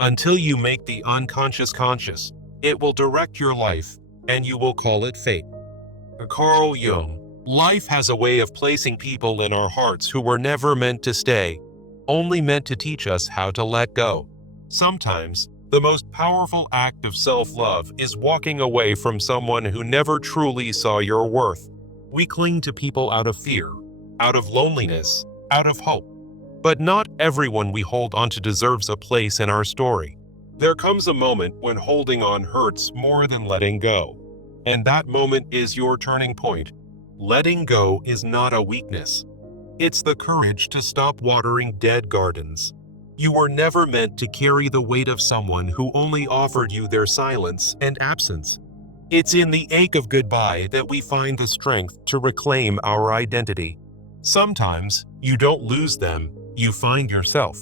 Until you make the unconscious conscious, it will direct your life, and you will call it fate. Carl Jung. Life has a way of placing people in our hearts who were never meant to stay, only meant to teach us how to let go. Sometimes, the most powerful act of self-love is walking away from someone who never truly saw your worth. We cling to people out of fear, out of loneliness, out of hope. But not everyone we hold onto deserves a place in our story. There comes a moment when holding on hurts more than letting go. And that moment is your turning point. Letting go is not a weakness. It's the courage to stop watering dead gardens. You were never meant to carry the weight of someone who only offered you their silence and absence. It's in the ache of goodbye that we find the strength to reclaim our identity. Sometimes, you don't lose them, you find yourself.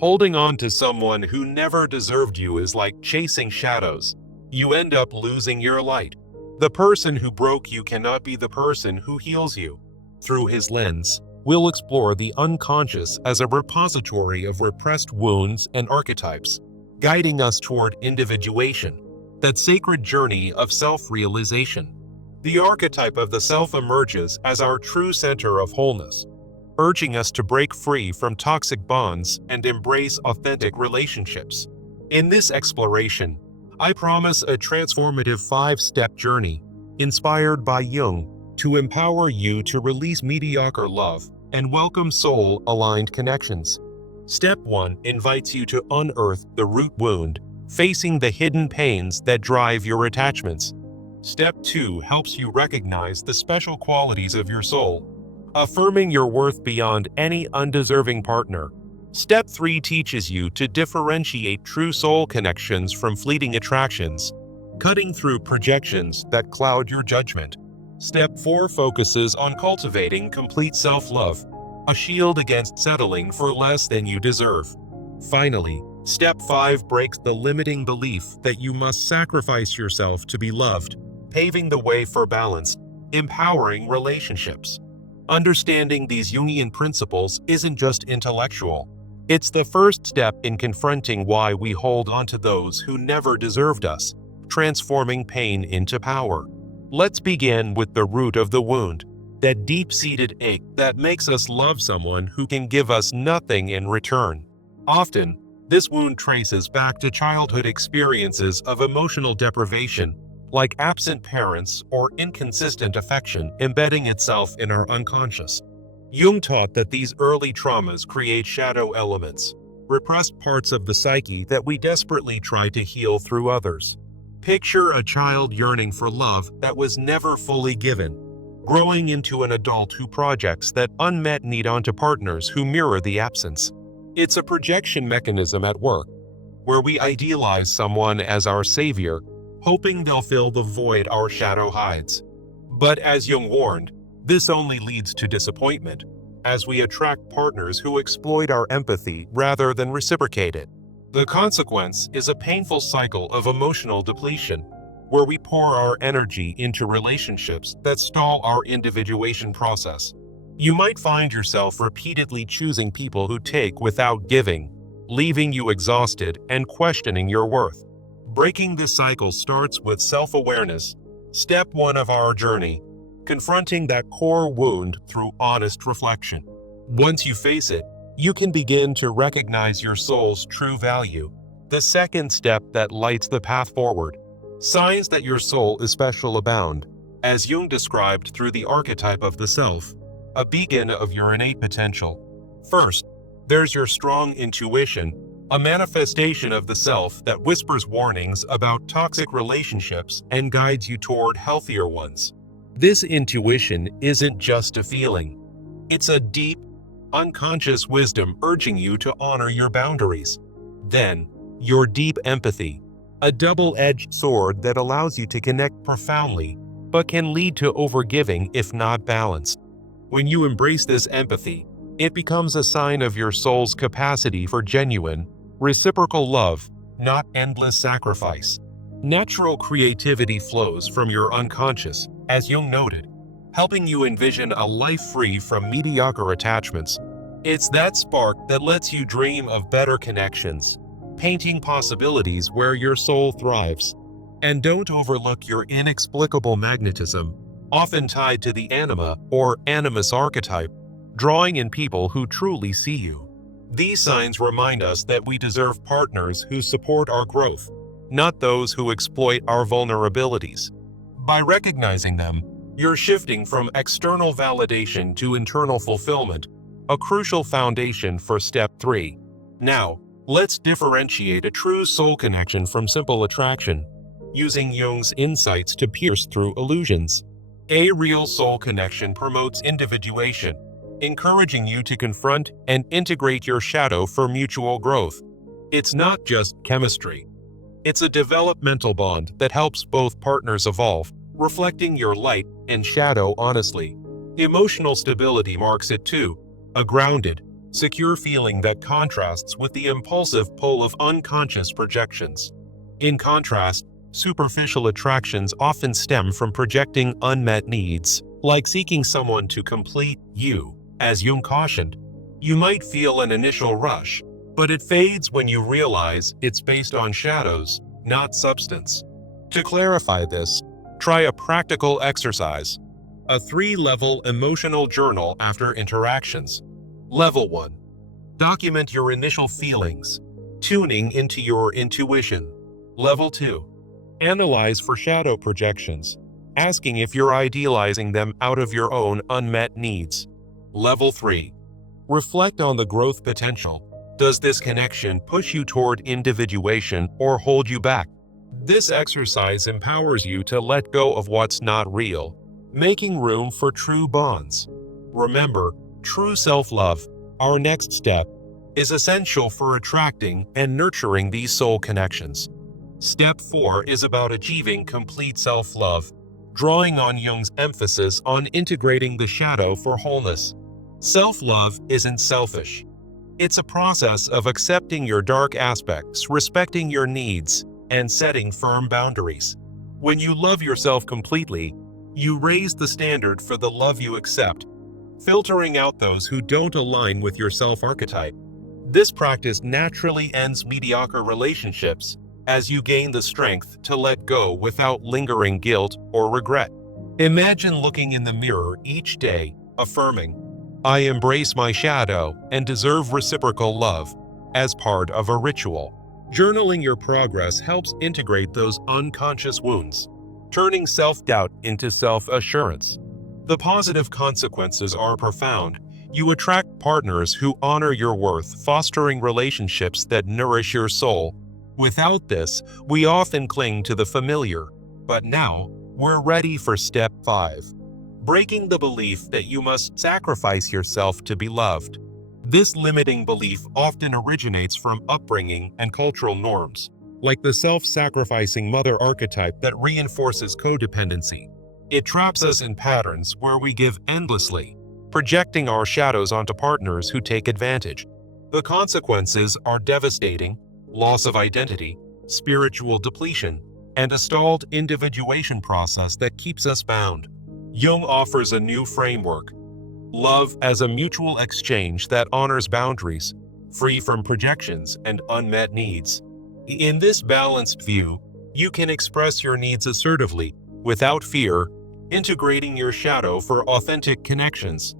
Holding on to someone who never deserved you is like chasing shadows. You end up losing your light. The person who broke you cannot be the person who heals you. Through his lens, we'll explore the unconscious as a repository of repressed wounds and archetypes, guiding us toward individuation, that sacred journey of self-realization. The archetype of the self emerges as our true center of wholeness, urging us to break free from toxic bonds and embrace authentic relationships. In this exploration, I promise a transformative 5-step journey, inspired by Jung, to empower you to release mediocre love and welcome soul-aligned connections. Step 1 invites you to unearth the root wound, facing the hidden pains that drive your attachments. Step 2 helps you recognize the special qualities of your soul, affirming your worth beyond any undeserving partner. Step 3 teaches you to differentiate true soul connections from fleeting attractions, cutting through projections that cloud your judgment. Step 4 focuses on cultivating complete self-love, a shield against settling for less than you deserve. Finally, Step 5 breaks the limiting belief that you must sacrifice yourself to be loved, paving the way for balanced, empowering relationships. Understanding these Jungian principles isn't just intellectual. It's the first step in confronting why we hold on to those who never deserved us, transforming pain into power. Let's begin with the root of the wound, that deep-seated ache that makes us love someone who can give us nothing in return. Often, this wound traces back to childhood experiences of emotional deprivation, like absent parents or inconsistent affection embedding itself in our unconscious. Jung taught that these early traumas create shadow elements, repressed parts of the psyche that we desperately try to heal through others. Picture a child yearning for love that was never fully given, growing into an adult who projects that unmet need onto partners who mirror the absence. It's a projection mechanism at work, where we idealize someone as our savior, hoping they'll fill the void our shadow hides. But as Jung warned, this only leads to disappointment, as we attract partners who exploit our empathy rather than reciprocate it. The consequence is a painful cycle of emotional depletion, where we pour our energy into relationships that stall our individuation process. You might find yourself repeatedly choosing people who take without giving, leaving you exhausted and questioning your worth. Breaking this cycle starts with self-awareness, step 1 of our journey, confronting that core wound through honest reflection. Once you face it, you can begin to recognize your soul's true value, the second step that lights the path forward. Signs that your soul is special abound, as Jung described through the archetype of the self, a beacon of your innate potential. First, there's your strong intuition, a manifestation of the self that whispers warnings about toxic relationships and guides you toward healthier ones. This intuition isn't just a feeling. It's a deep, unconscious wisdom urging you to honor your boundaries. Then, your deep empathy, a double-edged sword that allows you to connect profoundly, but can lead to overgiving if not balanced. When you embrace this empathy, it becomes a sign of your soul's capacity for genuine, reciprocal love, not endless sacrifice. Natural creativity flows from your unconscious, as Jung noted, helping you envision a life free from mediocre attachments. It's that spark that lets you dream of better connections, painting possibilities where your soul thrives. And don't overlook your inexplicable magnetism, often tied to the anima or animus archetype, drawing in people who truly see you. These signs remind us that we deserve partners who support our growth, not those who exploit our vulnerabilities. By recognizing them, you're shifting from external validation to internal fulfillment, a crucial foundation for step 3. Now, let's differentiate a true soul connection from simple attraction, using Jung's insights to pierce through illusions. A real soul connection promotes individuation, encouraging you to confront and integrate your shadow for mutual growth. It's not just chemistry. It's a developmental bond that helps both partners evolve, reflecting your light and shadow honestly. Emotional stability marks it too, a grounded, secure feeling that contrasts with the impulsive pull of unconscious projections. In contrast, superficial attractions often stem from projecting unmet needs, like seeking someone to complete you. As Jung cautioned, you might feel an initial rush, but it fades when you realize it's based on shadows, not substance. To clarify this, try a practical exercise: a 3-level emotional journal after interactions. Level 1. Document your initial feelings, tuning into your intuition. Level 2. Analyze for shadow projections, asking if you're idealizing them out of your own unmet needs. Level 3. Reflect on the growth potential. Does this connection push you toward individuation or hold you back? This exercise empowers you to let go of what's not real, making room for true bonds. Remember, true self-love, our next step, is essential for attracting and nurturing these soul connections. Step 4 is about achieving complete self-love, drawing on Jung's emphasis on integrating the shadow for wholeness. Self-love isn't selfish. It's a process of accepting your dark aspects, respecting your needs, and setting firm boundaries. When you love yourself completely, you raise the standard for the love you accept, filtering out those who don't align with your self-archetype. This practice naturally ends mediocre relationships as you gain the strength to let go without lingering guilt or regret. Imagine looking in the mirror each day, affirming, "I embrace my shadow and deserve reciprocal love," as part of a ritual. Journaling your progress helps integrate those unconscious wounds, turning self-doubt into self-assurance. The positive consequences are profound. You attract partners who honor your worth, fostering relationships that nourish your soul. Without this, we often cling to the familiar. But now, we're ready for step 5. Breaking the belief that you must sacrifice yourself to be loved. This limiting belief often originates from upbringing and cultural norms, like the self-sacrificing mother archetype that reinforces codependency. It traps us in patterns where we give endlessly, projecting our shadows onto partners who take advantage. The consequences are devastating: loss of identity, spiritual depletion, and a stalled individuation process that keeps us bound. Jung offers a new framework: love as a mutual exchange that honors boundaries, free from projections and unmet needs. In this balanced view, you can express your needs assertively, without fear, integrating your shadow for authentic connections.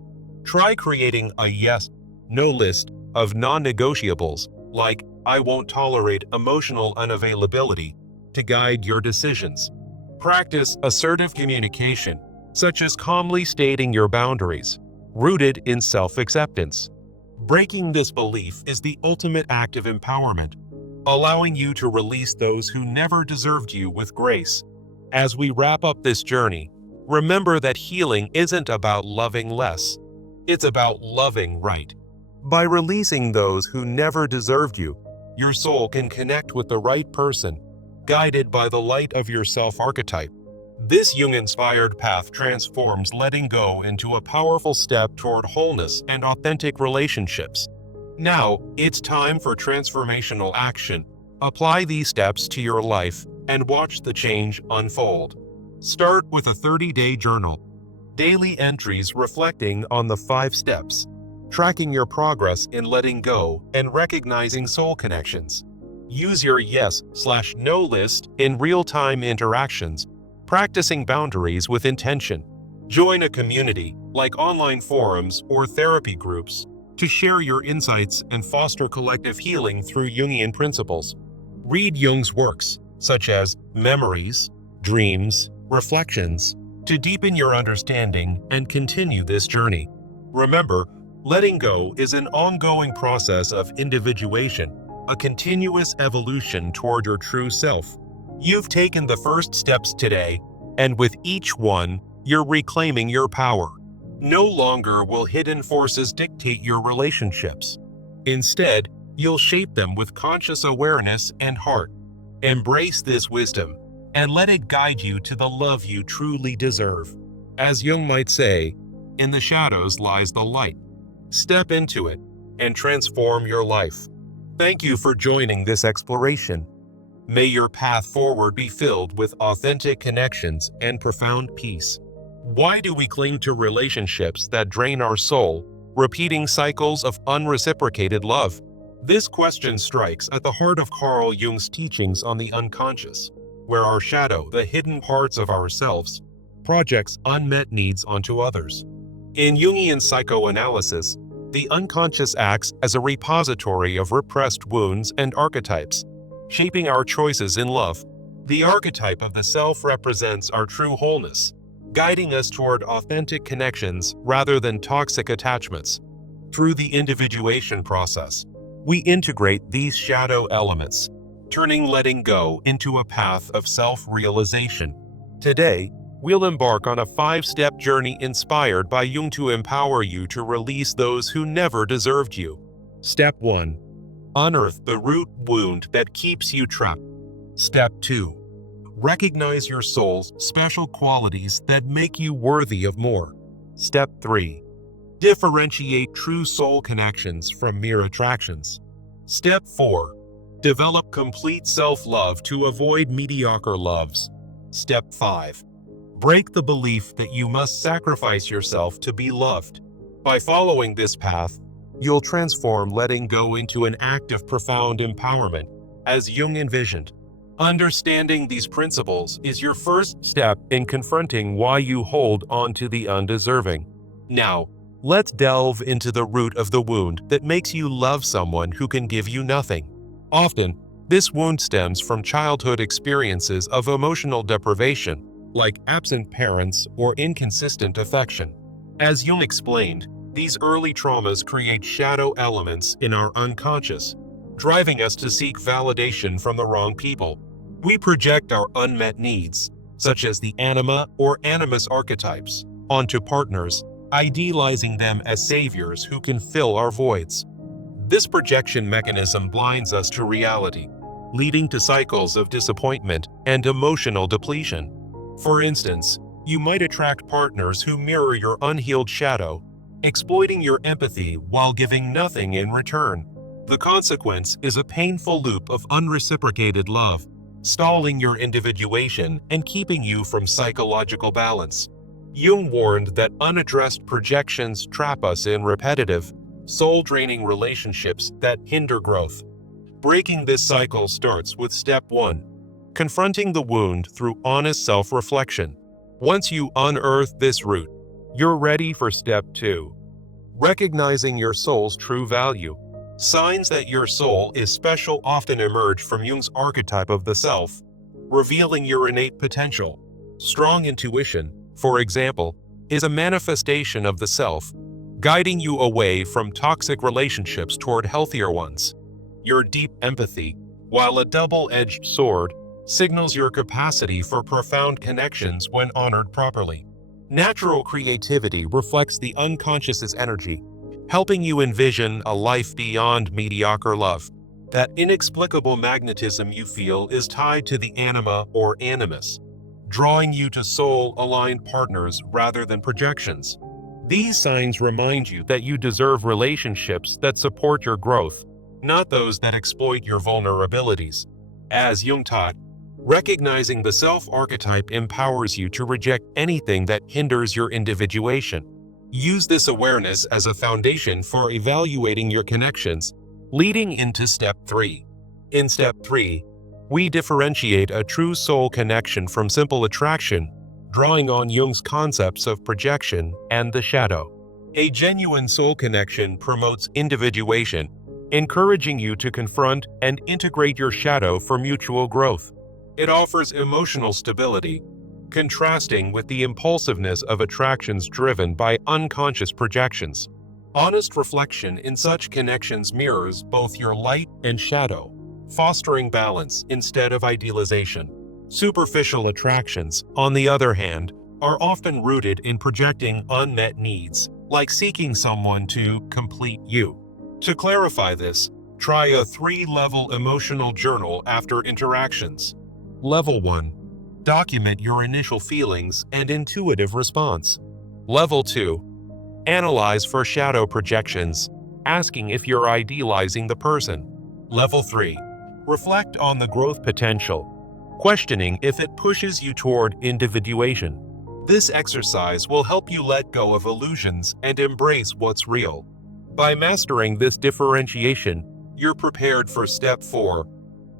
Try creating a yes/no list of non-negotiables, like "I won't tolerate emotional unavailability," to guide your decisions. Practice assertive communication, such as calmly stating your boundaries, rooted in self-acceptance. Breaking this belief is the ultimate act of empowerment, allowing you to release those who never deserved you with grace. As we wrap up this journey, remember that healing isn't about loving less. It's about loving right. By releasing those who never deserved you, your soul can connect with the right person, guided by the light of your self-archetype. This Jung-inspired path transforms letting go into a powerful step toward wholeness and authentic relationships. Now, it's time for transformational action. Apply these steps to your life and watch the change unfold. Start with a 30-day journal. Daily entries reflecting on the 5 steps, tracking your progress in letting go and recognizing soul connections. Use your yes/no list in real-time interactions, practicing boundaries with intention. Join a community, like online forums or therapy groups, to share your insights and foster collective healing through Jungian principles. Read Jung's works, such as Memories, Dreams, Reflections, to deepen your understanding and continue this journey. Remember, letting go is an ongoing process of individuation, a continuous evolution toward your true self. You've taken the first steps today, and with each one, you're reclaiming your power. No longer will hidden forces dictate your relationships. Instead, you'll shape them with conscious awareness and heart. Embrace this wisdom and let it guide you to the love you truly deserve. As Jung might say, in the shadows lies the light. Step into it and transform your life. Thank you for joining this exploration. May your path forward be filled with authentic connections and profound peace. Why do we cling to relationships that drain our soul, repeating cycles of unreciprocated love? This question strikes at the heart of Carl Jung's teachings on the unconscious, where our shadow, the hidden parts of ourselves, projects unmet needs onto others. In Jungian psychoanalysis, the unconscious acts as a repository of repressed wounds and archetypes, shaping our choices in love. The archetype of the self represents our true wholeness, guiding us toward authentic connections rather than toxic attachments. Through the individuation process, we integrate these shadow elements, turning letting go into a path of self-realization. Today, we'll embark on a 5-step journey inspired by Jung to empower you to release those who never deserved you. Step 1. Unearth the root wound that keeps you trapped. Step 2. Recognize your soul's special qualities that make you worthy of more. Step 3. Differentiate true soul connections from mere attractions. Step 4. Develop complete self-love to avoid mediocre loves. Step 5. Break the belief that you must sacrifice yourself to be loved. By following this path, you'll transform letting go into an act of profound empowerment, as Jung envisioned. Understanding these principles is your first step in confronting why you hold on to the undeserving. Now, let's delve into the root of the wound that makes you love someone who can give you nothing. Often, this wound stems from childhood experiences of emotional deprivation, like absent parents or inconsistent affection. As Jung explained, these early traumas create shadow elements in our unconscious, driving us to seek validation from the wrong people. We project our unmet needs, such as the anima or animus archetypes, onto partners, idealizing them as saviors who can fill our voids. This projection mechanism blinds us to reality, leading to cycles of disappointment and emotional depletion. For instance, you might attract partners who mirror your unhealed shadow, exploiting your empathy while giving nothing in return. The consequence is a painful loop of unreciprocated love, stalling your individuation and keeping you from psychological balance. Jung warned that unaddressed projections trap us in repetitive, soul-draining relationships that hinder growth. Breaking this cycle starts with step 1, confronting the wound through honest self-reflection. Once you unearth this root, you're ready for step 2, recognizing your soul's true value. Signs that your soul is special often emerge from Jung's archetype of the self, revealing your innate potential. Strong intuition, for example, is a manifestation of the self, guiding you away from toxic relationships toward healthier ones. Your deep empathy, while a double-edged sword, signals your capacity for profound connections when honored properly. Natural creativity reflects the unconscious's energy, helping you envision a life beyond mediocre love. That inexplicable magnetism you feel is tied to the anima or animus, drawing you to soul-aligned partners rather than projections. These signs remind you that you deserve relationships that support your growth, not those that exploit your vulnerabilities. As Jung taught, recognizing the self-archetype empowers you to reject anything that hinders your individuation. Use this awareness as a foundation for evaluating your connections, leading into step 3. In step 3, we differentiate a true soul connection from simple attraction, drawing on Jung's concepts of projection and the shadow. A genuine soul connection promotes individuation, encouraging you to confront and integrate your shadow for mutual growth. It offers emotional stability, contrasting with the impulsiveness of attractions driven by unconscious projections. Honest reflection in such connections mirrors both your light and shadow, fostering balance instead of idealization. Superficial attractions, on the other hand, are often rooted in projecting unmet needs, like seeking someone to complete you. To clarify this, try a 3-level emotional journal after interactions. Level 1. Document your initial feelings and intuitive response. Level 2. Analyze for shadow projections, asking if you're idealizing the person. Level 3. Reflect on the growth potential, questioning if it pushes you toward individuation. This exercise will help you let go of illusions and embrace what's real. By mastering this differentiation, you're prepared for step 4,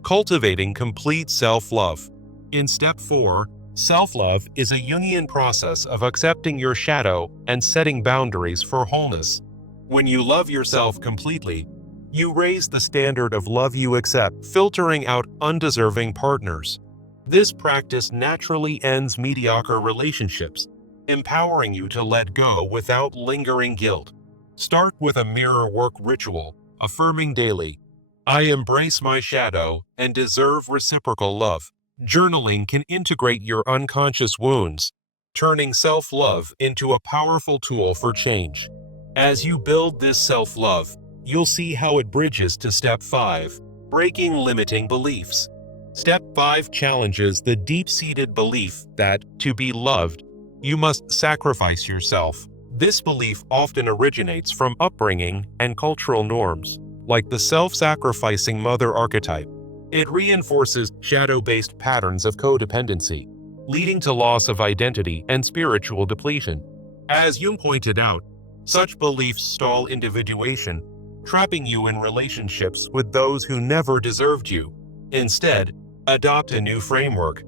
cultivating complete self-love. In step 4, self-love is a Jungian process of accepting your shadow and setting boundaries for wholeness. When you love yourself completely, you raise the standard of love you accept, filtering out undeserving partners. This practice naturally ends mediocre relationships, empowering you to let go without lingering guilt. Start with a mirror work ritual, affirming daily, "I embrace my shadow and deserve reciprocal love." Journaling can integrate your unconscious wounds, turning self-love into a powerful tool for change. As you build this self-love, you'll see how it bridges to step 5, breaking limiting beliefs. Step 5 challenges the deep-seated belief that, to be loved, you must sacrifice yourself. This belief often originates from upbringing and cultural norms, like the self-sacrificing mother archetype. It reinforces shadow-based patterns of codependency, leading to loss of identity and spiritual depletion. As Jung pointed out, such beliefs stall individuation, trapping you in relationships with those who never deserved you. Instead, adopt a new framework.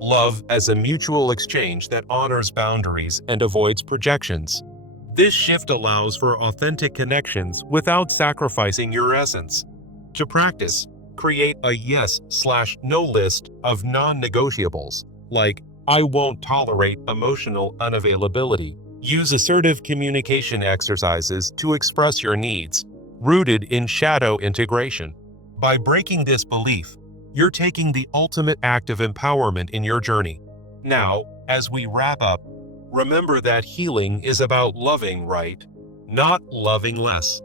Love as a mutual exchange that honors boundaries and avoids projections. This shift allows for authentic connections without sacrificing your essence. To practice, create a yes/no list of non-negotiables, like "I won't tolerate emotional unavailability." Use assertive communication exercises to express your needs, rooted in shadow integration. By breaking this belief, you're taking the ultimate act of empowerment in your journey. Now, as we wrap up, remember that healing is about loving right, not loving less.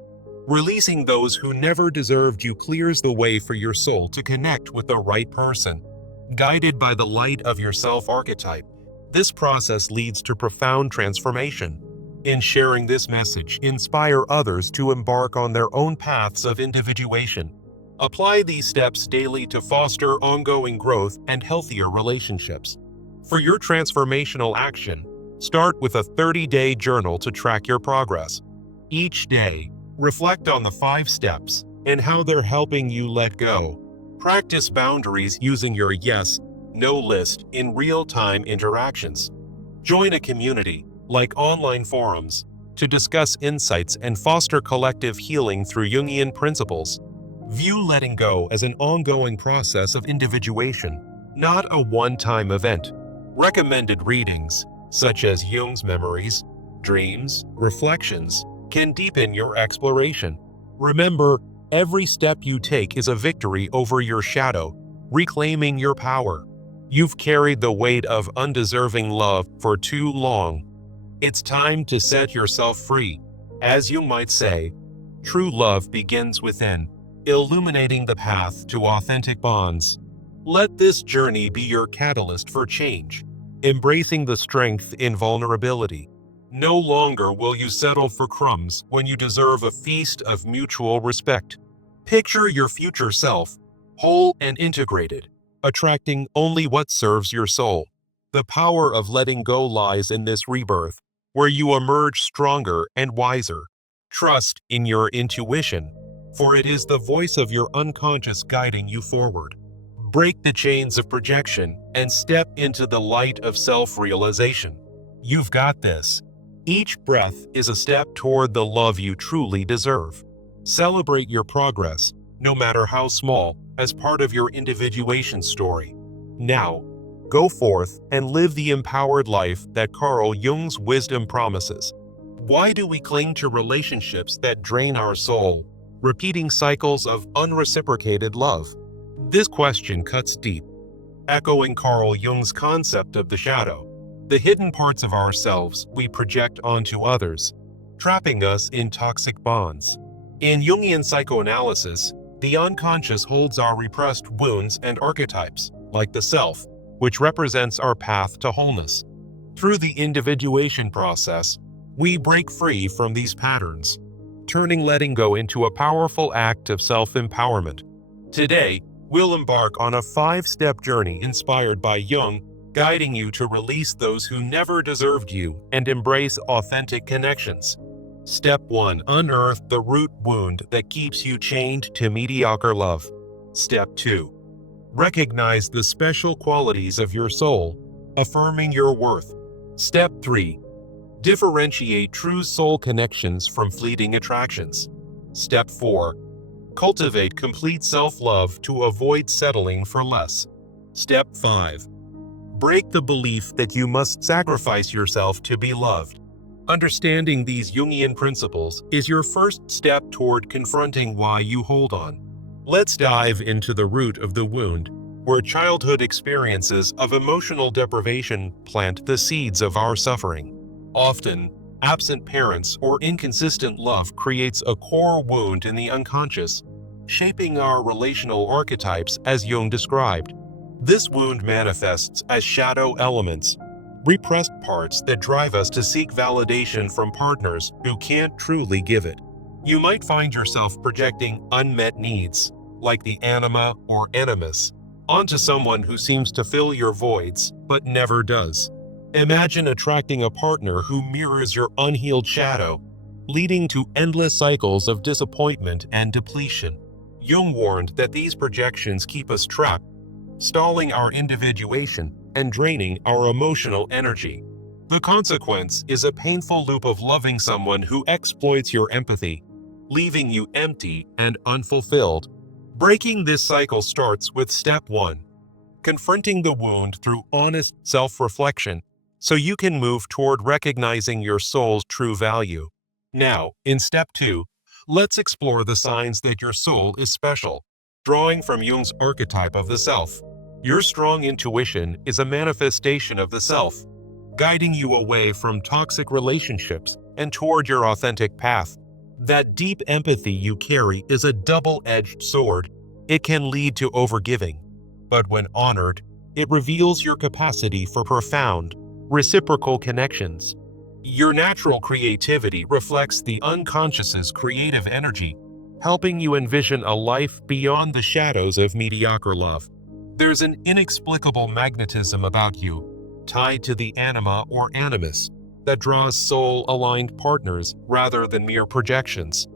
Releasing those who never deserved you clears the way for your soul to connect with the right person. Guided by the light of your self-archetype, this process leads to profound transformation. In sharing this message, inspire others to embark on their own paths of individuation. Apply these steps daily to foster ongoing growth and healthier relationships. For your transformational action, start with a 30-day journal to track your progress. Each day, reflect on the 5 steps and how they're helping you let go. Practice boundaries using your yes/no list in real-time interactions. Join a community, like online forums, to discuss insights and foster collective healing through Jungian principles. View letting go as an ongoing process of individuation, not a one-time event. Recommended readings, such as Jung's Memories, Dreams, Reflections, can deepen your exploration. Remember, every step you take is a victory over your shadow, reclaiming your power. You've carried the weight of undeserving love for too long. It's time to set yourself free. As you might say, true love begins within, illuminating the path to authentic bonds. Let this journey be your catalyst for change, embracing the strength in vulnerability. No longer will you settle for crumbs when you deserve a feast of mutual respect. Picture your future self, whole and integrated, attracting only what serves your soul. The power of letting go lies in this rebirth, where you emerge stronger and wiser. Trust in your intuition, for it is the voice of your unconscious guiding you forward. Break the chains of projection and step into the light of self-realization. You've got this. Each breath is a step toward the love you truly deserve. Celebrate your progress, no matter how small, as part of your individuation story. Now, go forth and live the empowered life that Carl Jung's wisdom promises. Why do we cling to relationships that drain our soul, repeating cycles of unreciprocated love? This question cuts deep, echoing Carl Jung's concept of the shadow, the hidden parts of ourselves we project onto others, trapping us in toxic bonds. In Jungian psychoanalysis, the unconscious holds our repressed wounds and archetypes, like the self, which represents our path to wholeness. Through the individuation process, we break free from these patterns, turning letting go into a powerful act of self-empowerment. Today, we'll embark on a 5-step journey inspired by Jung, guiding you to release those who never deserved you and embrace authentic connections. Step 1. Unearth the root wound that keeps you chained to mediocre love. Step 2. Recognize the special qualities of your soul, affirming your worth. Step 3. Differentiate true soul connections from fleeting attractions. Step 4. Cultivate complete self-love to avoid settling for less. Step 5. Break the belief that you must sacrifice yourself to be loved. Understanding these Jungian principles is your first step toward confronting why you hold on. Let's dive into the root of the wound, where childhood experiences of emotional deprivation plant the seeds of our suffering. Often, absent parents or inconsistent love creates a core wound in the unconscious, shaping our relational archetypes as Jung described. This wound manifests as shadow elements, repressed parts that drive us to seek validation from partners who can't truly give it. You might find yourself projecting unmet needs, like the anima or animus, onto someone who seems to fill your voids but never does. Imagine attracting a partner who mirrors your unhealed shadow, leading to endless cycles of disappointment and depletion. Jung warned that these projections keep us trapped, stalling our individuation and draining our emotional energy. The consequence is a painful loop of loving someone who exploits your empathy, leaving you empty and unfulfilled. Breaking this cycle starts with step 1, confronting the wound through honest self-reflection, so you can move toward recognizing your soul's true value. Now, in step 2, let's explore the signs that your soul is special. Drawing from Jung's archetype of the self, your strong intuition is a manifestation of the self, guiding you away from toxic relationships and toward your authentic path. That deep empathy you carry is a double-edged sword. It can lead to overgiving, but when honored, it reveals your capacity for profound, reciprocal connections. Your natural creativity reflects the unconscious's creative energy, helping you envision a life beyond the shadows of mediocre love. There's an inexplicable magnetism about you, tied to the anima or animus, that draws soul-aligned partners rather than mere projections.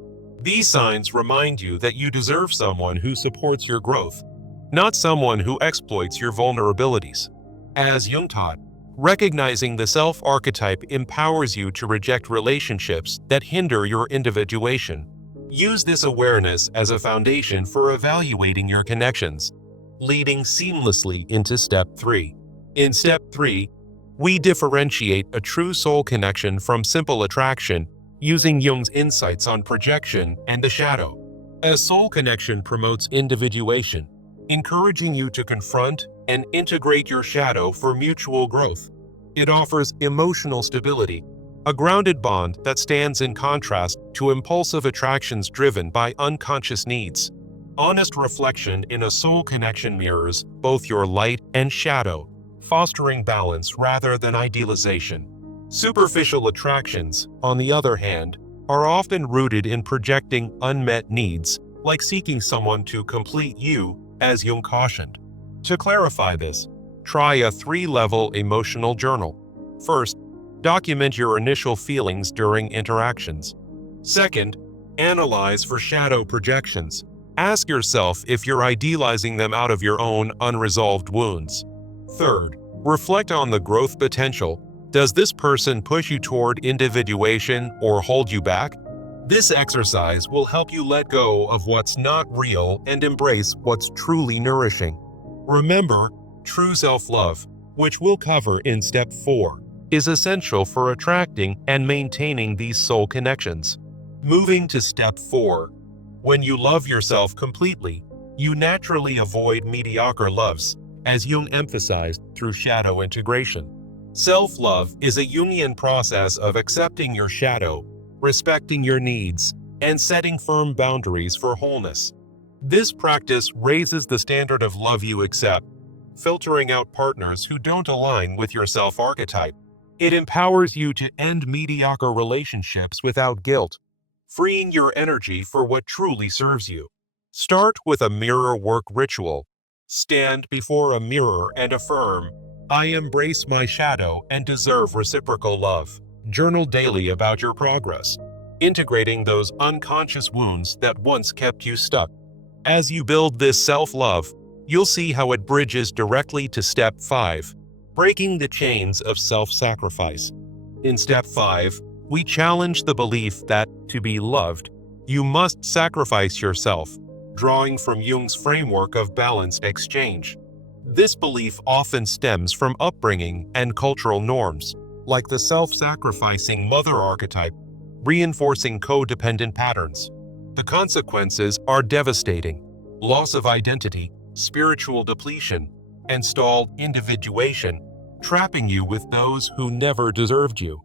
These signs remind you that you deserve someone who supports your growth, not someone who exploits your vulnerabilities. As Jung taught, recognizing the self-archetype empowers you to reject relationships that hinder your individuation. Use this awareness as a foundation for evaluating your connections, leading seamlessly into step 3. In step 3, we differentiate a true soul connection from simple attraction, using Jung's insights on projection and the shadow. A soul connection promotes individuation, encouraging you to confront and integrate your shadow for mutual growth. It offers emotional stability, a grounded bond that stands in contrast to impulsive attractions driven by unconscious needs. Honest reflection in a soul connection mirrors both your light and shadow, fostering balance rather than idealization. Superficial attractions, on the other hand, are often rooted in projecting unmet needs, like seeking someone to complete you, as Jung cautioned. To clarify this, try a 3-level emotional journal. First, document your initial feelings during interactions. Second, Analyze for shadow projections. Ask yourself if you're idealizing them out of your own unresolved wounds. Third, reflect on the growth potential. Does this person push you toward individuation or hold you back? This exercise will help you let go of what's not real and embrace what's truly nourishing. Remember, true self-love, which we'll cover in Step 4, is essential for attracting and maintaining these soul connections. Moving to Step 4. When you love yourself completely, you naturally avoid mediocre loves, as Jung emphasized through shadow integration. Self-love is a Jungian process of accepting your shadow, respecting your needs, and setting firm boundaries for wholeness. This practice raises the standard of love you accept, filtering out partners who don't align with your self-archetype. It empowers you to end mediocre relationships without guilt, freeing your energy for what truly serves you. Start with a mirror work ritual. Stand before a mirror and affirm, "I embrace my shadow and deserve reciprocal love." Journal daily about your progress, integrating those unconscious wounds that once kept you stuck. As you build this self-love, you'll see how it bridges directly to Step 5, breaking the chains of self-sacrifice. In Step 5, we challenge the belief that, to be loved, you must sacrifice yourself, drawing from Jung's framework of balanced exchange. This belief often stems from upbringing and cultural norms, like the self-sacrificing mother archetype, reinforcing codependent patterns. The consequences are devastating: loss of identity, spiritual depletion, and stalled individuation, trapping you with those who never deserved you.